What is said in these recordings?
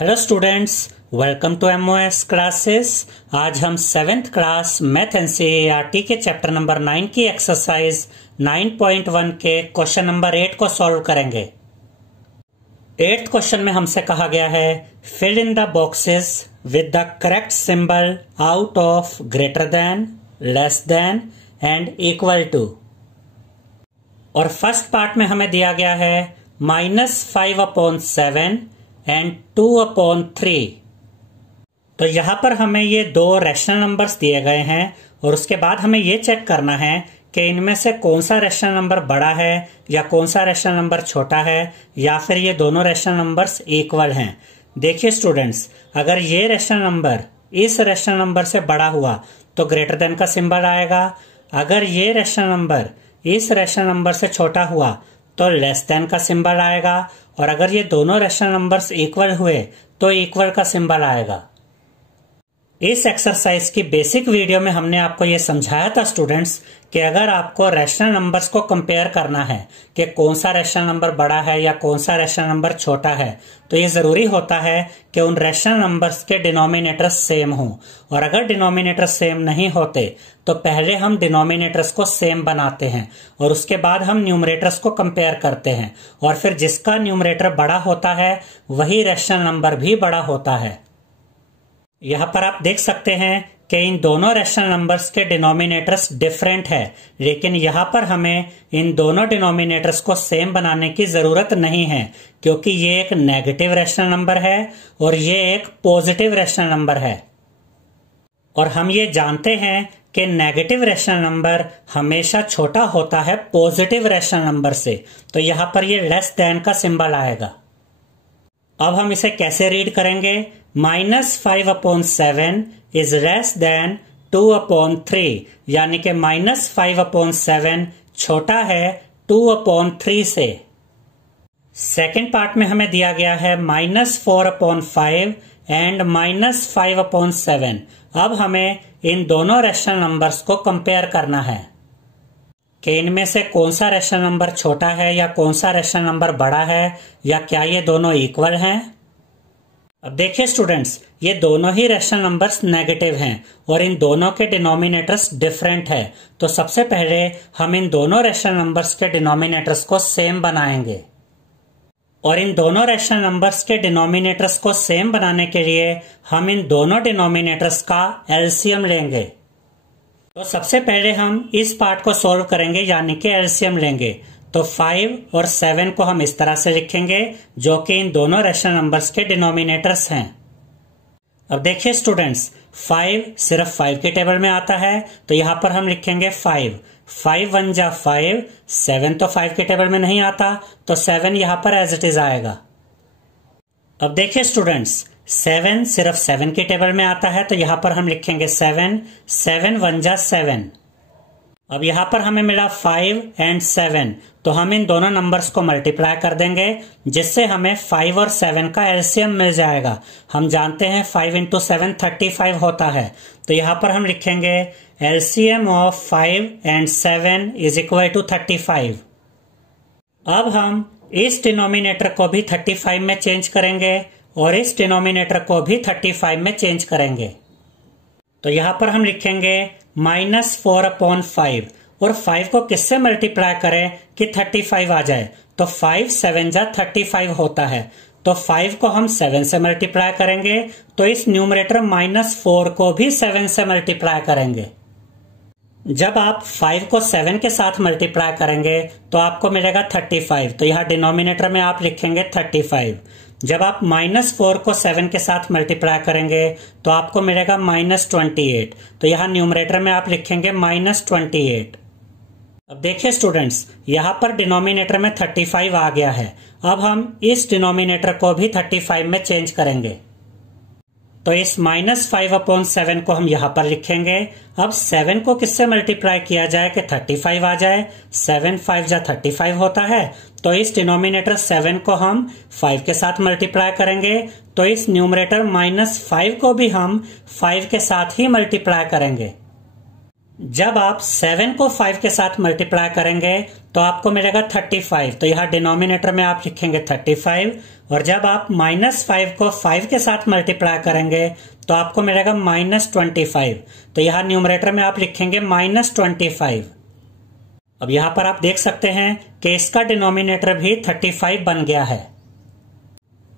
Hello students, welcome to MOS classes. आज हम 7th class math NCERT के chapter number 9 की एक्सरसाइज 9.1 के क्वेश्चन नंबर 8 को सॉल्व करेंगे। 8th क्वेश्चन में हमसे कहा गया है fill in the boxes with the correct symbol out of greater than, less than and equal to. और फर्स्ट पार्ट में हमें दिया गया है -5/7 एंड 2/3। तो यहां पर हमें ये दो रैशनल नंबर्स दिए गए हैं और उसके बाद हमें ये चेक करना है कि इनमें से कौन सा रैशनल नंबर बड़ा है या कौन सा रैशनल नंबर छोटा है या फिर ये दोनों रैशनल नंबर्स इक्वल हैं। देखिए स्टूडेंट्स, अगर ये रैशनल नंबर इस रैशनल नंबर से बड़ा हुआ तो ग्रेटर देन का सिंबल आएगा। अगर ये रैशनल नंबर इस रैशनल नंबर से छोटा हुआ तो लेस देन का सिंबल आएगा। और अगर ये दोनों रैशनल नंबर्स इक्वल हुए तो इक्वल का सिंबल आएगा। इस एक्सरसाइज की बेसिक वीडियो में हमने आपको ये समझाया था स्टूडेंट्स कि अगर आपको रैशनल नंबर्स को कंपेयर करना है कि कौन सा रैशनल नंबर बड़ा है या कौन सा रैशनल नंबर छोटा है, तो ये जरूरी होता है कि उन रैशनल नंबर्स के डिनोमिनेटर्स सेम हों। और अगर डिनोमिनेटर्स सेम नहीं होते तो पहले हम डिनोमिनेटर्स को सेम बनाते हैं और उसके बाद हम न्यूमरेटर्स को कंपेयर करते हैं और फिर जिसका न्यूमरेटर बड़ा होता है वही रैशनल नंबर भी बड़ा होता है। यहाँ पर आप देख सकते हैं कि इन दोनों रैशनल नंबर्स के डिनोमिनेटर्स डिफरेंट है, लेकिन यहाँ पर हमें इन दोनों डिनोमिनेटर्स को सेम बनाने की जरूरत नहीं है क्योंकि ये एक नेगेटिव रैशनल नंबर है और ये एक पॉजिटिव रैशनल नंबर है। और हम ये जानते हैं कि नेगेटिव रैशनल नंबर हमेशा छोटा होता है पॉजिटिव रैशनल नंबर से, तो यहाँ पर ये लेस देन का सिंबल आएगा। अब हम इसे कैसे रीड करेंगे? -5/7 इज लेस देन 2/3, यानी कि -5/7 छोटा है 2/3 से। सेकेंड पार्ट में हमें दिया गया है -4/5 एंड -5/7। अब हमें इन दोनों रैशनल नंबर्स को कंपेयर करना है कि इनमें से कौन सा रैशनल नंबर छोटा है या कौन सा रैशनल नंबर बड़ा है या क्या ये दोनों इक्वल हैं। अब देखिए स्टूडेंट्स, ये दोनों ही रैशनल नंबर्स नेगेटिव हैं और इन दोनों के डिनोमिनेटर्स डिफरेंट है। तो सबसे पहले हम इन दोनों रैशनल नंबर्स के डिनोमिनेटर्स को सेम बनाएंगे और इन दोनों रैशनल नंबर्स के डिनोमिनेटर्स को सेम बनाने के लिए हम इन दोनों डिनोमिनेटर्स का एलसीएम लेंगे। तो सबसे पहले हम इस पार्ट को सॉल्व करेंगे यानी कि एलसीएम लेंगे। तो 5 और 7 को हम इस तरह से लिखेंगे जो कि इन दोनों रैशनल नंबर्स के डिनोमिनेटर्स हैं। अब देखिए स्टूडेंट्स, 5 सिर्फ 5 के टेबल में आता है तो यहां पर हम लिखेंगे 5 1 जा 5। 7 तो 5 के टेबल में नहीं आता तो 7 यहां पर एज इट इज आएगा। अब देखिए स्टूडेंट्स, 7 सिर्फ 7 के टेबल में आता है तो यहां पर हम लिखेंगे 7 1 जा 7। अब यहां पर हमें मिला 5 एंड 7, तो हम इन दोनों नंबर्स को मल्टीप्लाई कर देंगे जिससे हमें 5 और 7 का एलसीएम मिल जाएगा। हम जानते हैं 5 × 7 35 होता है, तो यहां पर हम लिखेंगे LCM of 5 and 7 is equal to 35। अब हम इस डिनोमिनेटर को भी 35 में चेंज करेंगे और इस डिनोमिनेटर को भी 35 में चेंज करेंगे। तो यहां पर हम लिखेंगे -4/5 और 5 को किससे मल्टीप्लाई करें कि 35 आ जाए? तो 5 7 जा 35 होता है, तो 5 को हम 7 से मल्टीप्लाई करेंगे तो इस न्यूमरेटर -4 को भी 7 से मल्टीप्लाई करेंगे। जब आप 5 को 7 के साथ मल्टीप्लाई करेंगे तो आपको मिलेगा 35, तो यहाँ डिनोमिनेटर में आप लिखेंगे 35। जब आप -4 को 7 के साथ मल्टीप्लाई करेंगे तो आपको मिलेगा -28, तो यहाँ न्यूमरेटर में आप लिखेंगे -28। अब देखिए स्टूडेंट्स, यहाँ पर डिनोमिनेटर में 35 आ गया है। अब हम इस डिनोमिनेटर को भी 35 में चेंज करेंगे, तो इस -5/7 को हम यहाँ पर लिखेंगे। अब 7 को किससे मल्टीप्लाई किया जाए कि 35 आ जाए? 7 5 जा 35 होता है, तो इस डिनोमिनेटर 7 को हम 5 के साथ मल्टीप्लाई करेंगे, तो इस न्यूमरेटर -5 को भी हम 5 के साथ ही मल्टीप्लाई करेंगे। जब आप 7 को 5 के साथ मल्टीप्लाई करेंगे तो आपको मिलेगा 35। तो यहाँ डिनोमिनेटर में आप लिखेंगे 35, और जब आप -5 को 5 के साथ मल्टीप्लाई करेंगे तो आपको मिलेगा -25। तो यहाँ न्यूमरेटर में आप लिखेंगे -25। अब यहाँ पर आप देख सकते हैं कि इसका डिनोमिनेटर भी 35 बन गया है।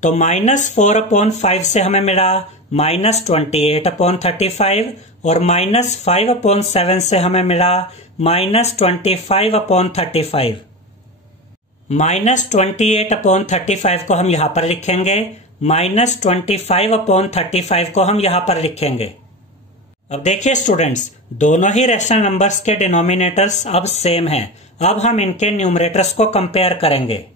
तो -4/5 से हमें मिला -28/35, और -5/7 से हमें मिला -25/35। -28/35 को हम यहां पर लिखेंगे, -25/35 को हम यहां पर लिखेंगे। अब देखिए स्टूडेंट्स, दोनों ही रैशनल नंबर्स के डिनोमिनेटर्स अब सेम हैं। अब हम इनके न्यूमरेटर्स को कंपेयर करेंगे।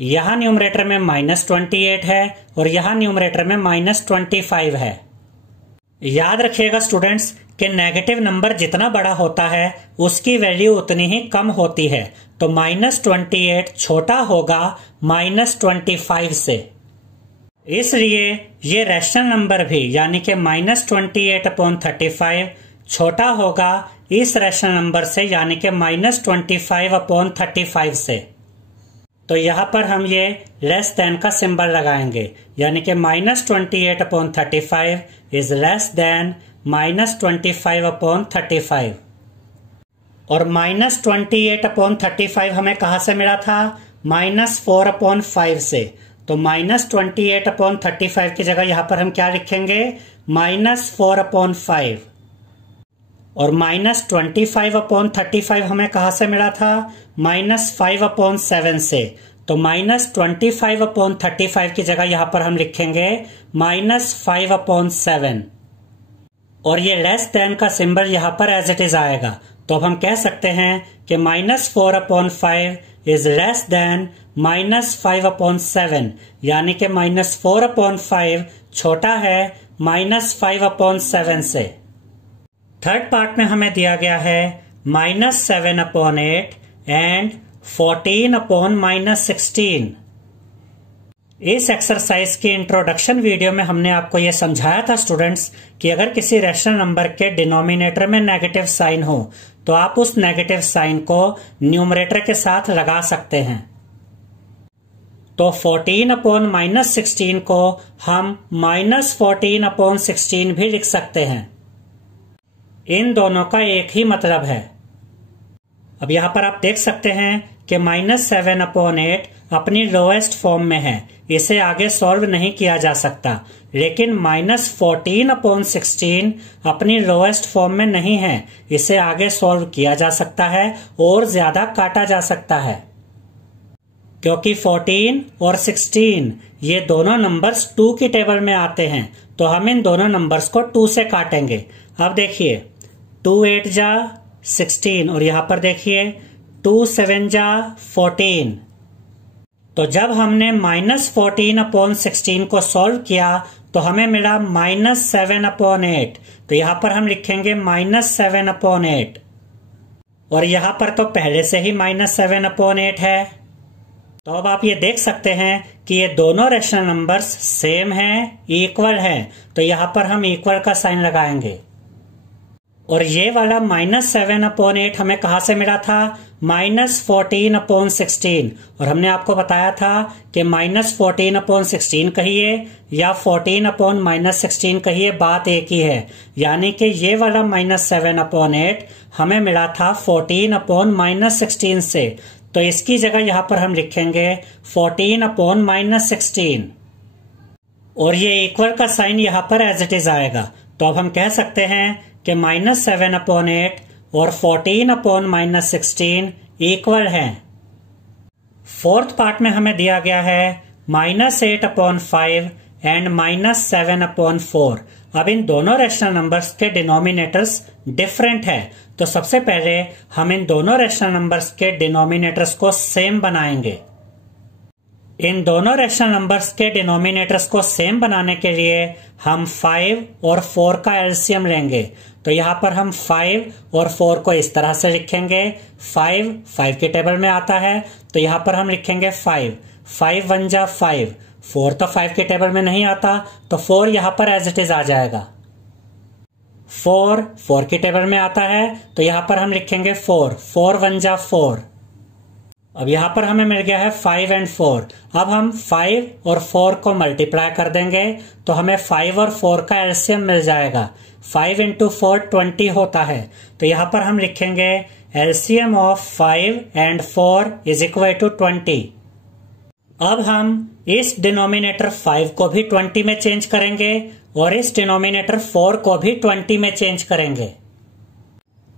यहां न्यूमरेटर में -28 है और यहां न्यूमरेटर में -25 है। याद रखिएगा स्टूडेंट्स कि नेगेटिव नंबर जितना बड़ा होता है उसकी वैल्यू उतनी ही कम होती है। तो -28 छोटा होगा -25 से, इसलिए ये रैशनल नंबर भी यानी कि -28/35 छोटा होगा इस रैशनल नंबर से यानी कि -25/35 से। तो यहां पर हम ये लेस देन का सिंबल लगाएंगे, यानी कि -28/35 इज लेस देन -25/35। और -28/35 हमें कहां से मिला था? -4/5 से। तो -28/35 की जगह यहां पर हम क्या लिखेंगे? -4/5। और -25/35 हमें कहां से मिला था? -5/7 से। तो -25/35 की जगह यहां पर हम लिखेंगे -5/7। और ये लेस देन का सिंबल यहां पर एज इट इज आएगा। तो अब हम कह सकते हैं कि -4/5 इज लेस देन -5/7, यानी कि -4/5 छोटा है -5/7 से। थर्ड पार्ट में हमें दिया गया है -7/8 एंड 14/-16। इस एक्सरसाइज की इंट्रोडक्शन वीडियो में हमने आपको यह समझाया था स्टूडेंट्स कि अगर किसी रैशनल नंबर के डिनोमिनेटर में नेगेटिव साइन हो तो आप उस नेगेटिव साइन को न्यूमरेटर के साथ लगा सकते हैं। तो 14/-16 को हम -14/16 भी लिख सकते हैं। इन दोनों का एक ही मतलब है। अब यहां पर आप देख सकते हैं कि -7/8 अपनी लोएस्ट फॉर्म में है, इसे आगे सॉल्व नहीं किया जा सकता। लेकिन -14/16 अपनी लोएस्ट फॉर्म में नहीं है, इसे आगे सॉल्व किया जा सकता है और ज्यादा काटा जा सकता है, क्योंकि 14 और 16 ये दोनों नंबर्स 2 की टेबल में आते हैं। तो हम इन दोनों नंबर्स को 2 से काटेंगे। अब देखिए 2 8 जा 16, और यहां पर देखिए 2 7 जा 14। तो जब हमने -14/16 को सॉल्व किया तो हमें मिला -7/8। तो यहां पर हम लिखेंगे -7/8, और यहां पर तो पहले से ही -7/8 है। तो अब आप ये देख सकते हैं कि ये दोनों रैशनल नंबर्स सेम हैं, इक्वल हैं। तो यहां पर हम इक्वल का साइन लगाएंगे। और ये वाला -7/8 हमें कहां से मिला था? -14/16। और हमने आपको बताया था कि -14/16 कहिए या 14/-16 कहिए, बात एक ही है। यानी कि ये वाला -7/8 हमें मिला था 14/-16 से। तो इसकी जगह यहां पर हम लिखेंगे 14/-16, और ये इक्वल का साइन यहां पर एज इट इज आएगा। तो अब हम कह सकते हैं कि -7/8 और 14/-16 इक्वल हैं। फोर्थ पार्ट में हमें दिया गया है -8/5 एंड -7/4। अब इन दोनों रैशनल नंबर्स के डिनोमिनेटर्स डिफरेंट है। तो सबसे पहले हम इन दोनों रैशनल नंबर्स के डिनोमिनेटर्स को सेम बनाएंगे। इन दोनों रैशनल नंबर्स के डिनोमिनेटर्स को सेम बनाने के लिए हम 5 और 4 का एलसीएम लेंगे। तो यहाँ पर हम 5 और 4 को इस तरह से लिखेंगे। 5 की टेबल में आता है, तो यहाँ पर हम लिखेंगे 5 1 जा 5। 4 तो 5 की टेबल में नहीं आता, तो 4 यहाँ पर एज इट इज आ जाएगा। 4 की टेबल में आता है, तो यहां पर हम लिखेंगे 4 1 जा 4। अब यहां पर हमें मिल गया है 5 और 4। अब हम 5 और 4 को मल्टीप्लाई कर देंगे तो हमें 5 और 4 का एलसीएम मिल जाएगा। 5 इंटू 4 20 होता है, तो यहां पर हम लिखेंगे LCM of 5 and 4 is equal to 20। अब हम इस डिनोमिनेटर 5 को भी 20 में चेंज करेंगे और इस डिनोमिनेटर 4 को भी 20 में चेंज करेंगे।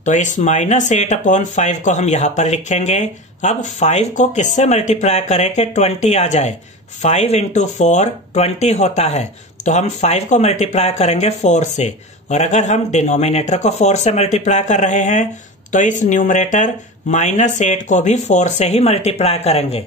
तो इस -8/5 को हम यहां पर लिखेंगे। अब 5 को किससे मल्टीप्लाई करें कि 20 आ जाए? 5 इंटू 4 20 होता है, तो हम 5 को मल्टीप्लाई करेंगे 4 से। और अगर हम डिनोमिनेटर को 4 से मल्टीप्लाई कर रहे हैं तो इस न्यूमरेटर -8 को भी 4 से ही मल्टीप्लाई करेंगे।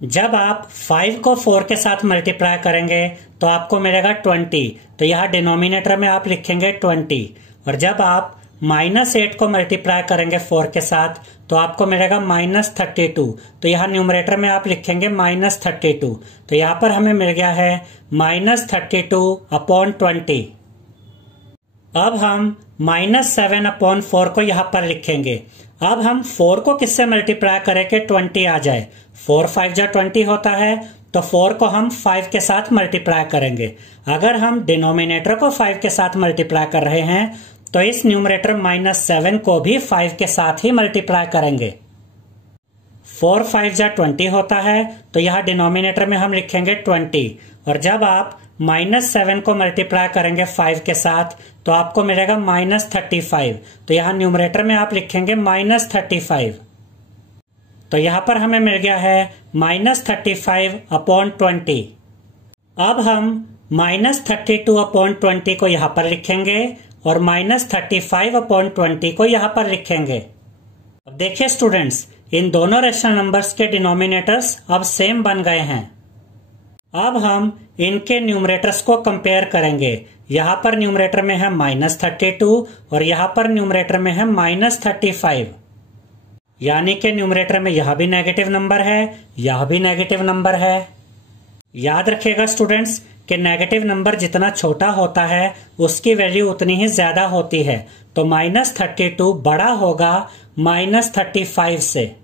जब आप 5 को 4 के साथ मल्टीप्लाई करेंगे तो आपको मिलेगा 20, तो यहां डिनोमिनेटर में आप लिखेंगे 20। और जब आप -8 को मल्टीप्लाई करेंगे 4 के साथ तो आपको मिलेगा -32, तो यहाँ न्यूमरेटर में आप लिखेंगे -32। तो यहाँ पर हमें मिल गया है -32/20। अब हम -7/4 को यहाँ पर लिखेंगे। अब हम 4 को किससे मल्टीप्लाई करें कि 20 आ जाए? 4 5 जा 20 होता है, तो 4 को हम 5 के साथ मल्टीप्लाई करेंगे। अगर हम डिनोमिनेटर को 5 के साथ मल्टीप्लाई कर रहे हैं तो इस न्यूमरेटर -7 को भी 5 के साथ ही मल्टीप्लाई करेंगे। 4 5 जा 20 होता है, तो यहाँ डिनोमिनेटर में हम लिखेंगे 20। और जब आप -7 को मल्टीप्लाई करेंगे 5 के साथ तो आपको मिलेगा -35, तो यहाँ न्यूमरेटर में आप लिखेंगे -35। तो यहाँ पर हमें मिल गया है -35/20। अब हम -32/20 को यहाँ पर लिखेंगे और -35/20 को यहां पर लिखेंगे। अब देखिए स्टूडेंट्स, इन दोनों रेशनल नंबर्स के डिनोमिनेटर्स अब सेम बन गए हैं। अब हम इनके न्यूमरेटर्स को कंपेयर करेंगे। यहां पर न्यूमरेटर में है -32 और यहां पर न्यूमरेटर में है -35, यानी कि न्यूमरेटर में यह भी नेगेटिव नंबर है, यह भी नेगेटिव नंबर है। याद रखिएगा स्टूडेंट्स कि नेगेटिव नंबर जितना छोटा होता है उसकी वैल्यू उतनी ही ज्यादा होती है, तो -32 बड़ा होगा -35 से,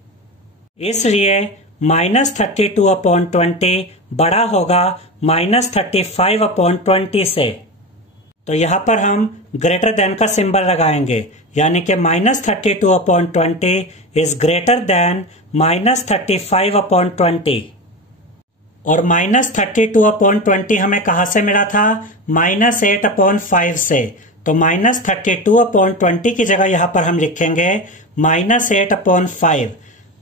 इसलिए -32/20 बड़ा होगा -35/20 से। तो यहाँ पर हम ग्रेटर देन का सिंबल लगाएंगे, यानी कि -32/20 इज ग्रेटर देन -35/20। और -32/20 हमें कहां से मिला था? -8/5 से। तो -32/20 की जगह यहां पर हम लिखेंगे -8/5।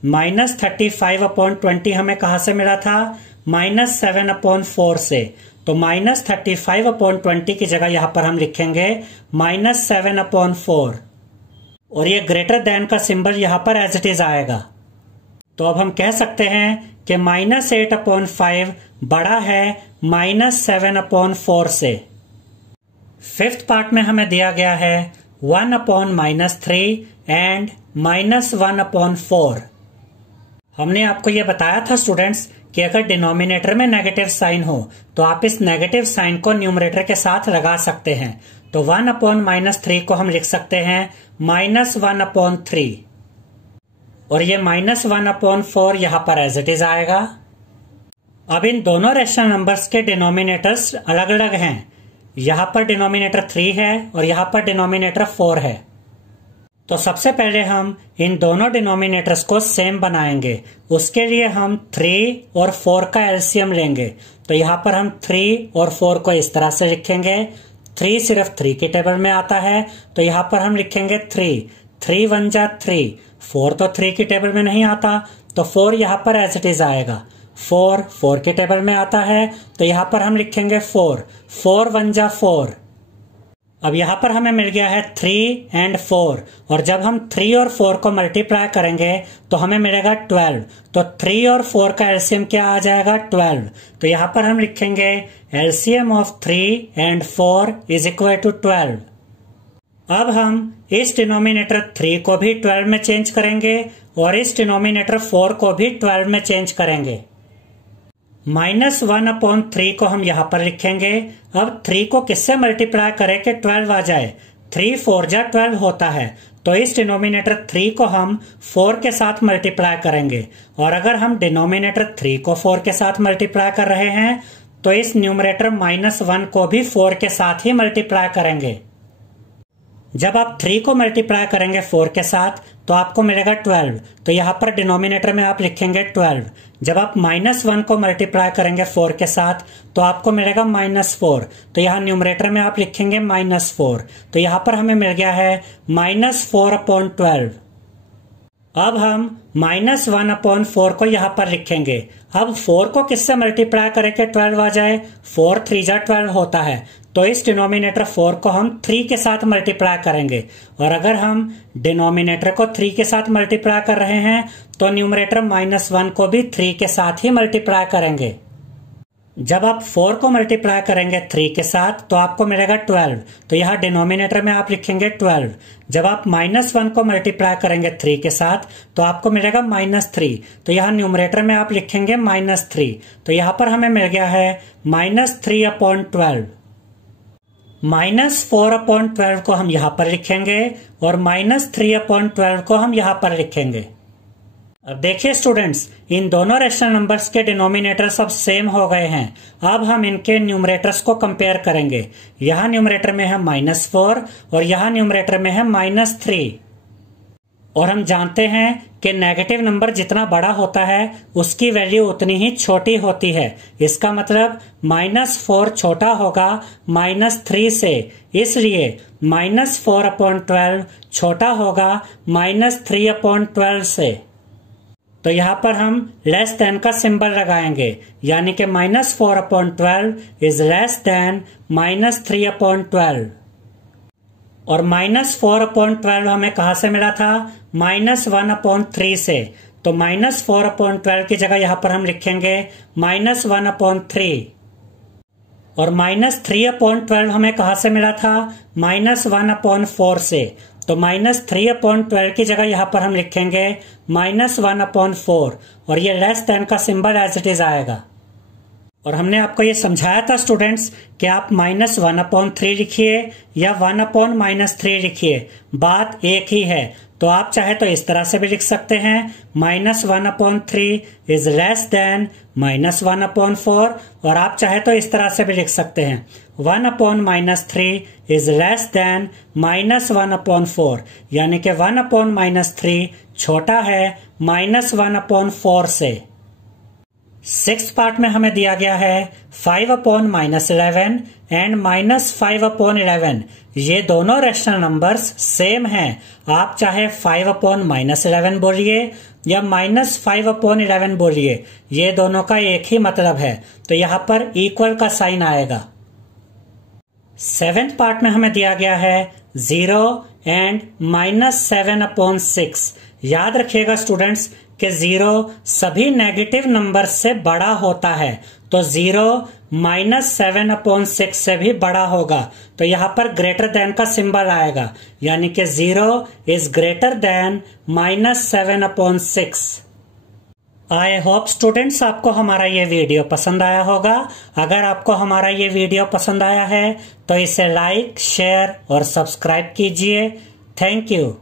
-35/20 हमें कहां से मिला था? -7/4 से। तो -35/20 की जगह यहां पर हम लिखेंगे -7/4। और ये ग्रेटर देन का सिंबल यहां पर एज इट इज आएगा। तो अब हम कह सकते हैं कि -8/5 बड़ा है -7/4 से। फिफ्थ पार्ट में हमें दिया गया है 1/-3 एंड -1/4। हमने आपको यह बताया था स्टूडेंट्स कि अगर डिनोमिनेटर में नेगेटिव साइन हो तो आप इस नेगेटिव साइन को न्यूमरेटर के साथ लगा सकते हैं। तो 1/-3 को हम लिख सकते हैं -1/3 और ये -1/4 यहां पर एज इट इज आएगा। अब इन दोनों रेशनल नंबर्स के डिनोमिनेटर्स अलग अलग हैं। यहां पर डिनोमिनेटर 3 है और यहां पर डिनोमिनेटर 4 है। तो सबसे पहले हम इन दोनों डिनोमिनेटर्स को सेम बनाएंगे। उसके लिए हम 3 और 4 का एलसीएम लेंगे। तो यहाँ पर हम 3 और 4 को इस तरह से लिखेंगे। 3 सिर्फ 3 की टेबल में आता है, तो यहाँ पर हम लिखेंगे 3 1 जा 3। 4 तो 3 की टेबल में नहीं आता, तो 4 यहाँ पर एज इट इज आएगा। 4 की टेबल में आता है, तो यहाँ पर हम लिखेंगे 4 1 जा 4। अब यहाँ पर हमें मिल गया है 3 और 4, और जब हम 3 और 4 को मल्टीप्लाई करेंगे तो हमें मिलेगा 12। तो 3 और 4 का एलसीएम क्या आ जाएगा? 12। तो यहाँ पर हम लिखेंगे एलसीएम ऑफ 3 और 4 इज इक्वल टू 12। अब हम इस डिनोमिनेटर 3 को भी 12 में चेंज करेंगे और इस डिनोमिनेटर 4 को भी 12 में चेंज करेंगे। -1/3 को हम यहां पर लिखेंगे। अब 3 को किससे मल्टीप्लाई करें कि 12 आ जाए? 3 4 जा 12 होता है, तो इस डिनोमिनेटर 3 को हम 4 के साथ मल्टीप्लाई करेंगे। और अगर हम डिनोमिनेटर 3 को 4 के साथ मल्टीप्लाई कर रहे हैं तो इस न्यूमरेटर -1 को भी 4 के साथ ही मल्टीप्लाई करेंगे। जब आप 3 को मल्टीप्लाई करेंगे 4 के साथ तो आपको मिलेगा 12, तो यहां पर डिनोमिनेटर में आप लिखेंगे 12। जब आप -1 को मल्टीप्लाई करेंगे 4 के साथ तो आपको मिलेगा -4, तो यहां न्यूमरेटर में आप लिखेंगे -4, तो यहां पर हमें मिल गया है -4/12। अब हम -1/4 को यहां पर लिखेंगे। अब 4 को किससे मल्टीप्लाई करें कि 12 आ जाए? 4 3 जा 12 होता है, तो इस डिनोमिनेटर 4 को हम 3 के साथ मल्टीप्लाई करेंगे। और अगर हम डिनोमिनेटर को 3 के साथ मल्टीप्लाई कर रहे हैं तो न्यूमरेटर -1 को भी 3 के साथ ही मल्टीप्लाई करेंगे। जब आप 4 को मल्टीप्लाई करेंगे 3 के साथ तो आपको मिलेगा 12, तो यहाँ डिनोमिनेटर में आप लिखेंगे 12। जब आप -1 को मल्टीप्लाई करेंगे 3 के साथ तो आपको मिलेगा -3, तो यहाँ न्यूमरेटर में आप लिखेंगे -3, तो यहाँ पर हमें मिल गया है -3/12। -4/12 को हम यहाँ पर लिखेंगे और -3/12 को हम यहाँ पर लिखेंगे। अब देखिए स्टूडेंट्स, इन दोनों रेशनल नंबर्स के डिनोमिनेटर्स अब सेम हो गए हैं। अब हम इनके न्यूमरेटर्स को कंपेयर करेंगे। यहाँ न्यूमरेटर में है -4 और यहाँ न्यूमरेटर में है -3। और हम जानते हैं कि नेगेटिव नंबर जितना बड़ा होता है उसकी वैल्यू उतनी ही छोटी होती है। इसका मतलब -4 छोटा होगा -3 से, इसलिए -4/12 छोटा होगा -3/12 से। तो यहाँ पर हम लेस देन का सिंबल लगाएंगे, यानी कि -4/12 इज लेस देन -3/12। और -4/12 हमें कहां से मिला था? -1/3 से। तो -4/12 की जगह यहां पर हम लिखेंगे -1/3। और -3/12 हमें कहां से मिला था? -1/4 से। तो -3/12 की जगह यहां पर हम लिखेंगे -1/4 और ये लेस देन का सिंबल एज इट इज आएगा। और हमने आपको ये समझाया था स्टूडेंट्स कि आप -1/3 लिखिए या 1/-3 लिखिए, बात एक ही है। तो आप चाहे तो इस तरह से भी लिख सकते हैं, -1/3 इज लेस देन -1/4, और आप चाहे तो इस तरह से भी लिख सकते हैं 1/-3 इज लेस देन -1/4, यानी कि 1/-3 छोटा है -1/4 से। 6th पार्ट में हमें दिया गया है 5/-11 एंड -5/11। ये दोनों रेशनल नंबर्स सेम हैं। आप चाहे 5/-11 बोलिए या -5/11 बोलिए, ये दोनों का एक ही मतलब है, तो यहाँ पर इक्वल का साइन आएगा। 7th पार्ट में हमें दिया गया है 0 एंड -7/6। याद रखिएगा स्टूडेंट्स कि 0 सभी नेगेटिव नंबर से बड़ा होता है, तो 0 -7/6 से भी बड़ा होगा, तो यहाँ पर ग्रेटर देन का सिंबल आएगा, यानी कि 0 is greater than -7/6। I hope students आपको हमारा ये वीडियो पसंद आया होगा। अगर आपको हमारा ये वीडियो पसंद आया है तो इसे लाइक, शेयर और सब्सक्राइब कीजिए। Thank you.